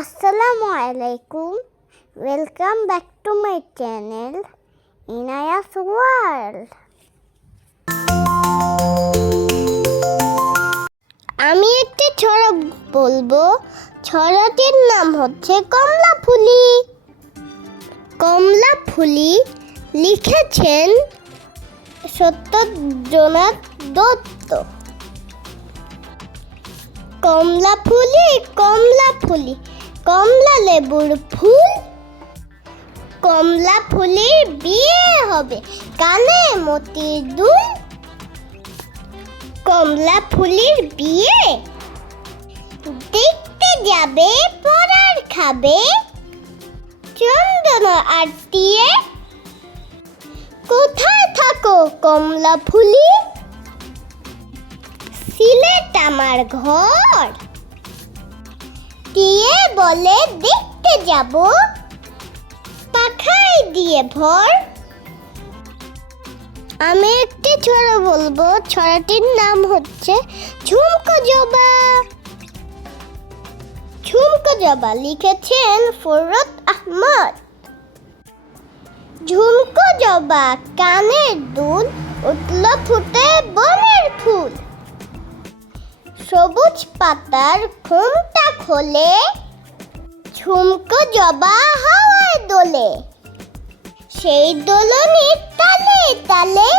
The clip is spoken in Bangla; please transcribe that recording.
Assalamu alaikum. Welcome back to my channel, Inaya's World. আমি একটি ছড়া বলবো। ছড়াটির নাম হচ্ছে কমলাফুলি। কমলাফুলি লিখেছেন সত্যেন্দ্রনাথ দত্ত। কমলাফুলি কমলাফুলি কমলা লেবুর ফুল, কমলাফুলির বিয়ে হবে কানে মতির দুল। কমলাফুলির বিয়ে দেখতে যাবে, পরার খাবে চন্দন আটিয়ে। কোথায় থাকো কমলাফুলি? সিলেট আমার ঘর। টিয়ে বলে দেখতে যাব, পাখাই দিয়ে ভর। আমি একটি ছড়া বলবো। ছড়াটির নাম হচ্ছে ঝুমকো জবা। ঝুমকো জবা লিখেছেন ফরহাদ আহমদ। ঝুমকো জবা কানের দুল, উঠল ফুটে বনের ফুল। সবুজ পাতার ঘুমটা খোলে, ঝুমকো জবা হাওয়ায় দোলে। সেই দোলনির তালে তালে